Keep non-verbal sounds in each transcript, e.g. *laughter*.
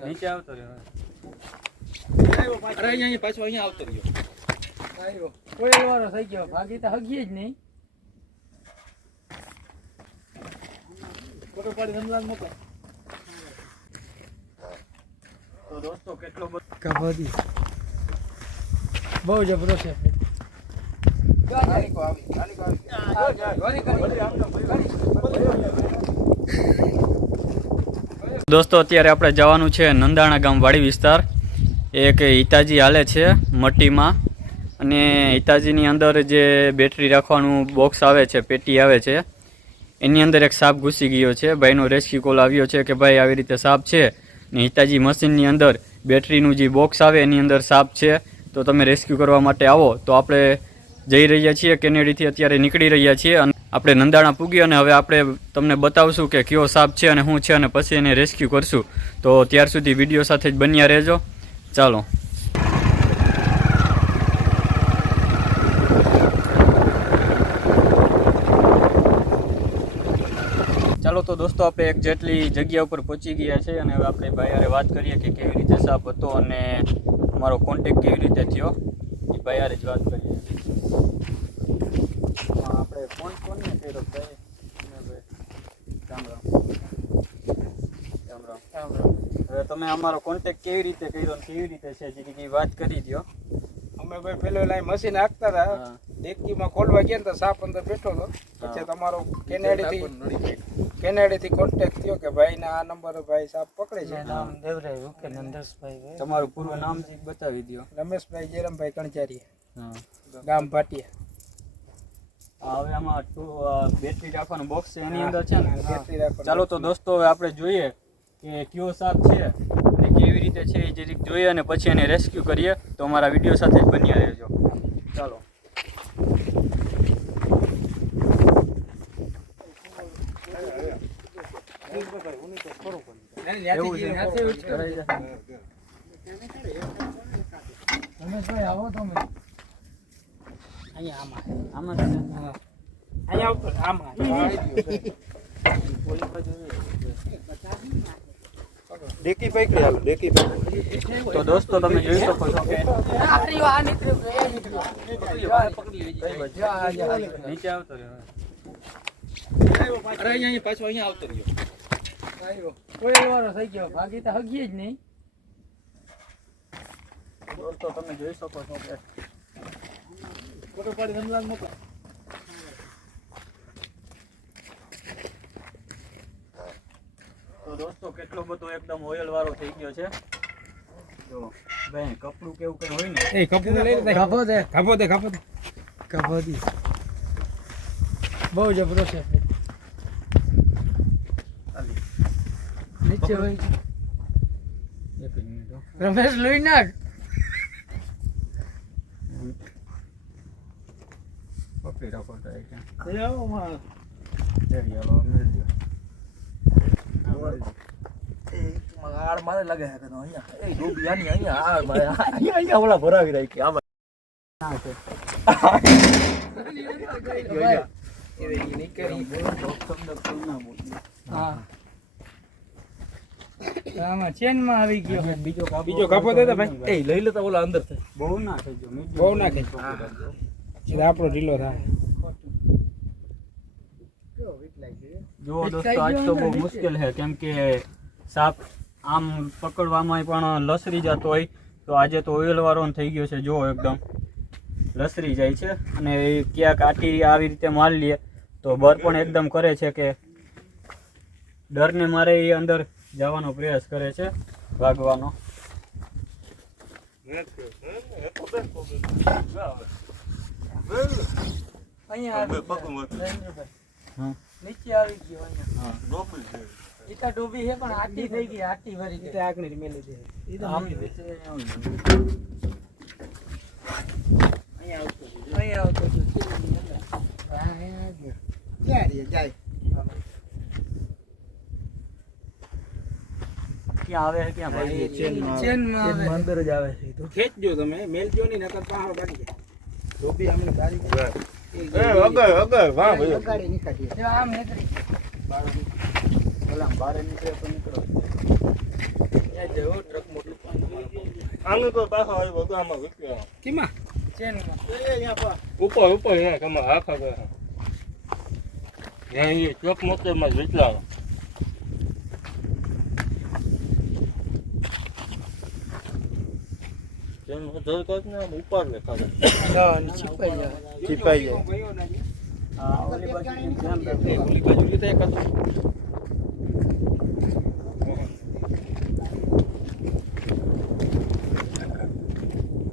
નીચે આવતો રહ્યો અરે અહીંયા અહીંયા પાછો અહીંયા આવતો રહ્યો કોઈ વારો થઈ ગયો ભાગી તો હગીએ જ નહીં ફોટો પાડી રમલાલ મોકલો તો દોસ્તો કેટલો બધો કબડ્ડી બહુ જબરો છે દોસ્તો, અત્યારે આપણે જવાનું છે નંદાણા ગામ વાડી વિસ્તાર. એક હિતાજી હાલે છે મટ્ટીમાં. અને હિતાજીની અંદર જે બેટરી રાખવાનું બોક્સ આવે છે, પેટી આવે છે, એની અંદર એક સાપ ઘૂસી ગયો છે. ભાઈનો રેસ્ક્યુ કોલ આવ્યો છે કે ભાઈ આવી રીતે સાપ છે. ને હિતાજી મશીનની અંદર બેટરીનું જે બોક્સ આવે એની અંદર સાપ છે. તો તમે રેસ્ક્યુ કરવા માટે આવો. તો આપણે જઈ રહ્યા છીએ, કેનેડીથી અત્યારે નીકળી રહ્યા છીએ અને આપણે નંદાણા પૂગી અને હવે આપણે તમને બતાવશું કે કયો સાપ છે અને શું છે અને પછી એને રેસ્ક્યુ કરશું. તો ત્યાર સુધી વીડિયો સાથે જ બન્યા રહેજો. ચાલો. ચાલો તો દોસ્તો, આપણે એક જેટલી જગ્યા ઉપર પહોંચી ગયા છે અને હવે આપણે ભાઈ હારે વાત કરીએ કે કેવી રીતે સાપ હતો અને અમારો કોન્ટેક કેવી રીતે થયો. એ ભાઈ હારે જ વાત કરીએ. આપણે ફોન કોને કર્યો ભાઈ? રામ રામ રામ રામ હવે તમે અમારો કોન્ટેક કેવી રીતે કર્યો કેવી રીતે છે? જે કઈ વાત કરી દો અમે ભાઈ પેલો લાઈ મશીન હાંકતા હતા. ડેકીમાં ખોલવા ગયા ને તો સાપ અંદર બેઠો હતો. પછી તમારો કેનેડીથી કેનેડીથી કોન્ટેક્ટ થયો કે ભાઈ ના આ નંબર ભાઈ સાપ પકડે છે? નામ દેવરાય ઓકે નંદેશભાઈ તમારું પૂરું નામ જે બતાવી દો રમેશભાઈ જેરમભાઈ કણચારી ગામ ભાટિયા. હવે આમાં બેટરી રાખવાનું બોક્સ છે એની અંદર છે ને? બેટરી ચાલો તો દોસ્તો હવે આપણે જોઈએ કે કયો સાપ છે અને કેવી રીતે છે એ જરીક જોઈએ અને પછી એને રેસ્ક્યુ કરીએ. તો અમારા વીડિયો સાથે જ બન્યા રહેજો. ચાલો. રમેશભાઈ આવો તમે. અહીંયા આમાં. આમાં અહીંયા આવતો આમાં. ડેકી પકડી હાલો ડેકી તો દોસ્તો તમે જોઈ શકો છો કે નીચે આવતો રહ્યો અરે અહીંયા પાછો અહીંયા આવતો રહ્યો. કોઈ વારો થઈ ગયો. ભાગી તો હગીએ જ નહીં. દોસ્તો તમે જોઈ શકો છો કે ફોટો પાડી રમલાલ મોકલો. તો દોસ્તો કેટલો બધો એકદમ ઓઇલ વાળો થઈ ગયો છે. જો ભાઈ કપડું કેવું કઈ હોય ને? એ લઈ લે ખભો દે. ખાપો દે ખાપો દે. બહુ જબરો છે. નીચે હોય. રમેશ લોહી નાખ મારે લાગે છે કે અહીંયા એ ડૂબી આની અહીંયા આડ અહીંયા અહીંયા ઓલા ભરાવી રાખી આમાં ક્યાં છે? એ નીકળી હા આમાં ચેનમાં આવી ગયો બીજો કાપો બીજો કાપો દે ભાઈ એ લઈ લેતા ઓલા અંદર બહુ ના ખેંચો ગયો બહુ ના ખેંચો. સીધા આપણો ઢીલો થાય જો દોસ્તો આજ તો બહુ મુશ્કેલ છે કેમ કે સાપ આમ પકડવામાં પણ લસરી જતો હોય તો આજે તો ઓઇલ વાળો થઈ ગયો છે જો એકદમ. લસરી જાય છે અને એ ક્યાંક આટી આવી રીતે મારી લે તો બર પણ એકદમ કરે છે કે ડરને મારે એ અંદર જવાનો પ્રયાસ કરે છે ભાગવાનો અહીંયા નીચે આવી ગયો અહીંયા. હા. ઈટા ડૂબી છે પણ આટી થઈ ગઈ આટી ભરી આમ અહીંયા આવતો અહીંયા. ક્યાં આવે છે ક્યાં ભાઈ આવે. ચેનમાં અંદર જ આવે છે તો. ખેંચજો તમે મેલજો નહીં નકર પાહો કાઢી જાય. અમને આમને બારી જો આમ નીકળી આનું તો પાછો આવ્યો તો આમાં વિક્યો. કેમાં? ચેનમાં ઉપર ઉપર હે તમે આખા ગયા ત્યાં એ ચોક મોતેમાં વિચલાનો જેમ ધર કર ને આમ ઉપર લે ખાલે છીપાઈ જાય. છીપાઈ જાય. ગયો ઓલી બાજુ ધ્યાન ઓલી બાજુ લીધા એક હતું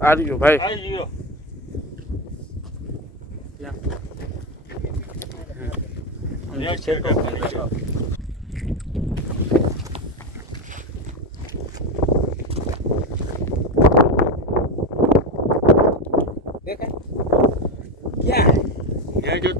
આ રહ્યું ભાઈ. આવી ગયો ત્યાં. છેટો. દેખાય ક્યાં ત્યાં જતો જો અહીંયાથી ચેન ને તમારો પગ છે ને, ટેપાની છે. જો આ ટેપો તમારા હાથવાળો છે ને, એ વેપાર નીચે છે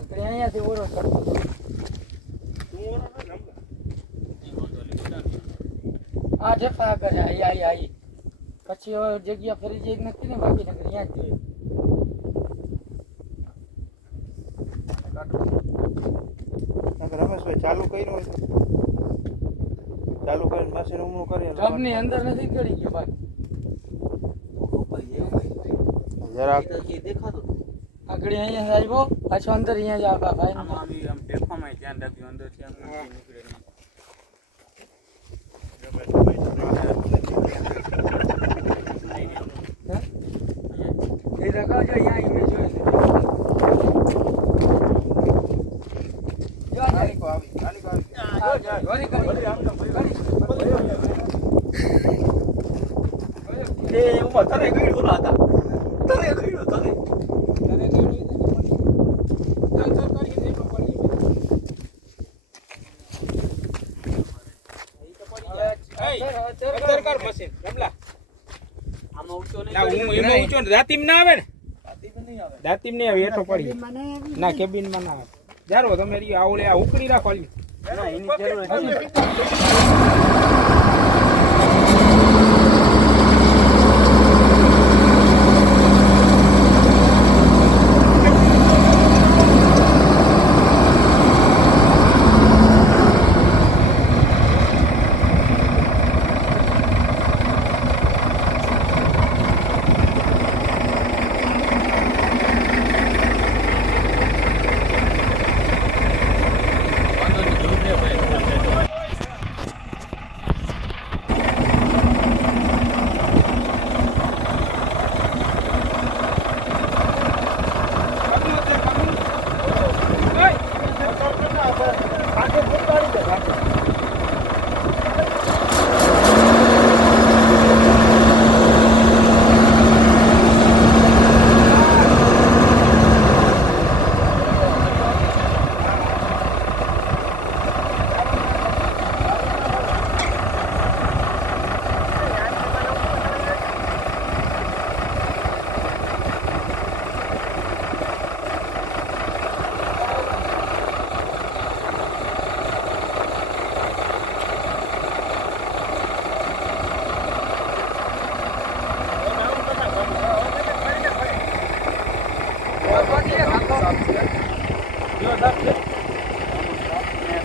એટલે અહીંયાથી ઓરો ચડતો હતો. તું ઓળો ને હમણાં આ ટેપા આઈ આઈ આઈ. પછી હવે જગ્યા ફરી જઈ નથી ને બાકી નગર અહીંયા જ જોઈએ. રમેશભાઈ ચાલુ કર્યું હોય ચાલુ કરીને મશીન ઊમણું કરી ટબની અંદર નથી ચડી ગયો ભાઈ જરાક. દેખાતો આગળ અહીંયા આવ્યો પાછો અંદર અહીંયા જ ભાઈ. આમાં ટેફામાં ધ્યાન રાખજો અંદરથી આમ એ રખાવજો અહીંયા મેં જોઈ એ ઉપર તને ગયું ઓલા હતા તને ગયું તને આમાં ઊંચો રાતીમ ના આવે ને? નહીં આવે. એ નહીં આવે એઠો પડી. ના કેબિનમાં ના આવે. જારો તમે રહ્યો આવડે આ ઉકળી રાખો ના એની જરૂર નથી વાંધો નહીં દૂર રે ભાઈ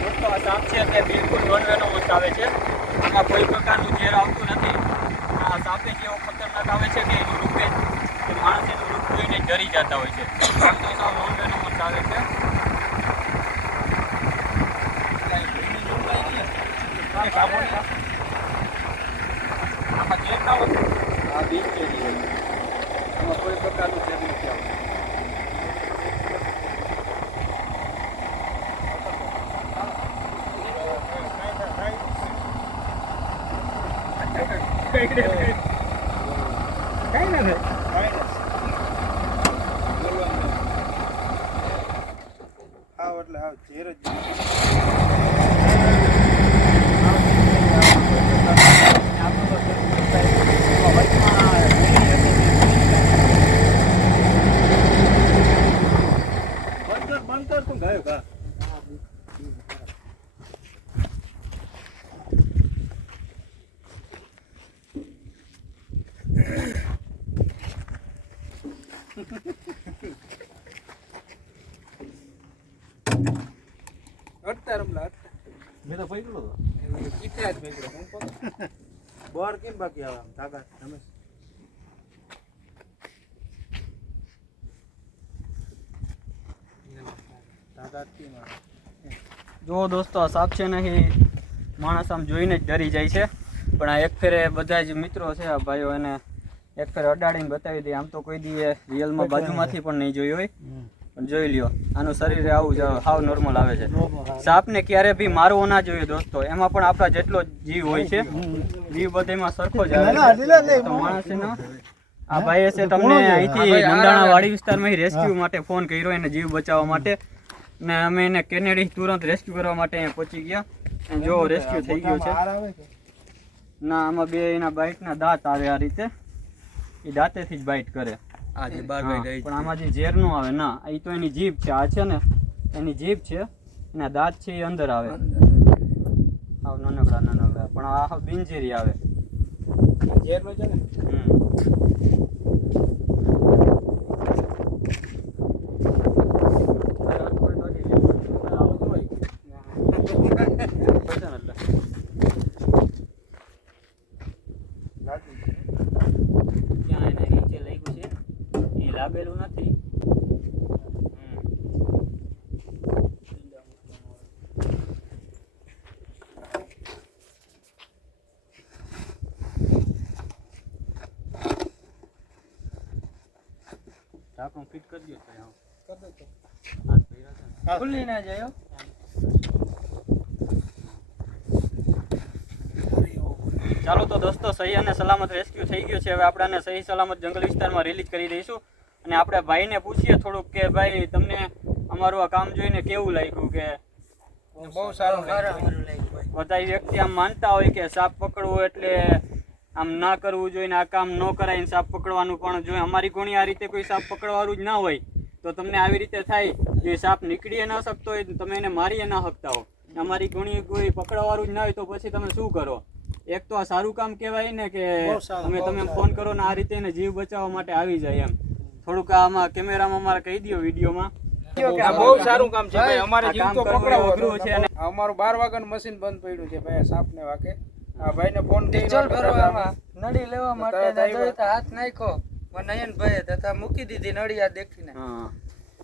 દોસ્તો આ સાપ છે. તે બિલકુલ નોનવેનો વસ્તુ આવે છે આમાં કોઈ પ્રકારનું ઝેર આવતું નથી આ સાપે જેવો ખતરનાક આવે છે કે એનું રૂપે કે માણસ એનું રૂપ જોઈને જતા હોય છે તો સાવ નોનવેનો વસ્તુ આવે છે આમાં ઝેર ના હોય આ કોઈ પ્રકારનું 다 뒤에를 Ha ha ha. રમલા મેં તો પકડ્યો હતો. એવું જ ભેગો હું બોર કેમ બાકી આવે આમ? તાકાત રમેશ. તાકાત કેમ આવે? જો દોસ્તો આ સાપ છે ને માણસ આમ જોઈને જ ડરી જાય છે. પણ આ એક ફેરે બધા જ મિત્રો છે આ ભાઈઓ એને એક ફેરે અડાડીને બતાવી દે. આમ તો કોઈ દી રિયલમાં બાજુમાંથી પણ નહીં જોયું હોય. જોઈ લ્યો આનું શરીર આવું જ હાવ નોર્મલ આવે છે. સાપને ક્યારે બી મારવો ના જોઈએ દોસ્તો એમાં પણ આપણા જેટલો જીવ હોય છે જીવ બધામાં સરખો જ આવે તો માણસ આ ભાઈએ છે તમને અહીંથી નંદાણા વાડી વિસ્તારમાં રેસ્ક્યુ માટે ફોન કર્યો એને જીવ બચાવવા માટે. ને અમે એને કેનેડી તુરંત રેસ્ક્યુ કરવા માટે અહીંયા પહોંચી ગયા. જો રેસ્ક્યુ થઈ ગયો છે. ના આમાં બે એના બાઇટના દાંત આવે આ રીતે. એ દાંતેથી જ બાઇટ કરે. આજે બાર હા, પણ આમાં જે ઝેરનું આવે ના એ તો એની જીભ છે આ છે ને એની જીભ છે એના દાંત છે એ અંદર આવે. આવ નાનકડા નાનકડા પણ આ બિનઝેરી આવે. ઝેર ઝેરનો છે ને? હમ. *laughs* ક્યાં એને નીચે લાગ્યું છે એ લાગેલું નથી હમ. ઢાંકણું ફિટ કરી દો તો. કર દે તો. ખુલ્લી ના જાય ચાલો તો દોસ્તો સહી અને સલામત રેસ્ક્યુ થઈ ગયો છે હવે આપણે સહી સલામત જંગલ વિસ્તારમાં રિલીઝ કરી દઈશું અને આપણે ભાઈને પૂછીએ થોડુંક કે ભાઈ તમને અમારું આ કામ જોઈને કેવું લાગ્યું કે બહુ સારું લાગ્યું. બધા વ્યક્તિ આમ માનતા હોય કે સાપ પકડવું એટલે આમ ના કરવું જોઈએ આ કામ ન કરાય સાપ પકડવાનું પણ જો અમારી કોણી આ રીતે કોઈ સાપ પકડવાનું જ ના હોય. તો તમને આવી રીતે થાય જો સાપ નીકળી ન શકતો હોય તમે એને મારી ના શકતા હો. અમારી કોણી કોઈ પકડવાનું જ ના હોય તો પછી તમે શું કરો? એક તો આ સારું કામ કહેવાય ને કે અમે તમે તમે ફોન કરો ને આ રીતે એને જીવ બચાવવા માટે આવી જાય એમ. થોડુંક આમાં કેમેરામાં મારે કહી દો વિડીયોમાં. આ બહુ સારું કામ છે ભાઈ. અમારે જીવ તો પકડાવો છે અને- અમારું બાર વાગ્યાનું મશીન બંધ પડ્યું છે ભાઈ સાપને વાગે આ ભાઈને ફોન ડીઝલ ભરવામાં નળી લેવા માટે ને હાથ નાખ્યો. પણ નયનભાઈએ તથા મૂકી દીધી નડી આ દેખીને. હા.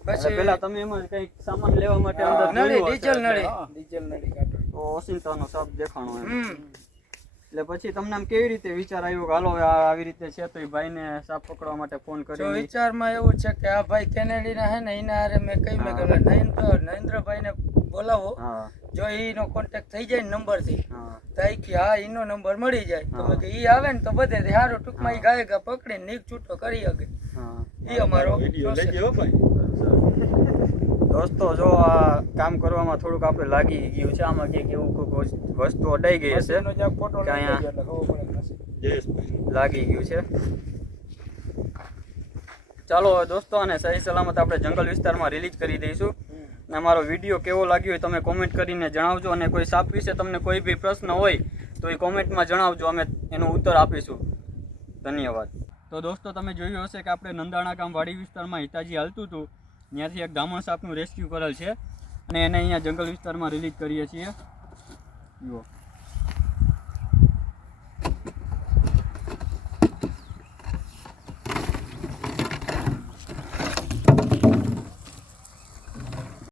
પછી પેલા તમે એમાં કંઈક સામાન લેવા માટે અંદર નળી ડીઝલ નળી. ડીઝલ નળી કાઢો તો ઓસિંતાનો શબ્દ દેખાણો એમ. એટલે પછી તમને આમ કેવી રીતે વિચાર આવ્યો કે હાલો આવી રીતે છે તો એ ભાઈને સાપ પકડવા માટે ફોન કર્યો કરી વિચારમાં એવું છે કે આ ભાઈ કેનેડીના હે ને એના હારે મેં કઈ મેં નરેન્દ્રભાઈ નરેન્દ્રભાઈને બોલાવો. હા. જો એનો કોન્ટેક્ટ થઈ જાય ને નંબરથી હા. તો એ કે હા એનો નંબર મળી જાય. તો કે ઈ આવે ને તો બધે સારું ટૂંકમાં ઈ ગાય ગા પકડીને નીક છૂટો કરી શકે. એ ઈ અમારો વીડિયો લઈ process. ગયો ભાઈ? દોસ્તો જો આ કામ કરવામાં થોડુંક આપણે લાગી ગયું છે. આમાં કંઈક એવું કોઈ વસ્તુ અડાઈ ગઈ હશે કે કે લાગી ગયું છે. ચાલો દોસ્તો અને સહી સલામત આપણે જંગલ વિસ્તારમાં રિલીઝ કરી દઈશું. અને અમારો વીડિયો કેવો લાગ્યો હોય તમે કોમેન્ટ કરીને જણાવજો અને કોઈ સાપ વિશે તમને કોઈ બી પ્રશ્ન હોય તો એ કોમેન્ટમાં જણાવજો, અમે એનો ઉત્તર આપીશું. ધન્યવાદ. તો દોસ્તો, તમે જોયું હશે કે આપણે નંદાણા ગામ વાડી વિસ્તારમાં હિતાજી હાલતું હતું. ત્યાંથી એક ગામણ સાપનું રેસ્ક્યુ કરેલ છે અને એને અહીંયા જંગલ વિસ્તારમાં રિલીઝ કરીએ છીએ. જુઓ.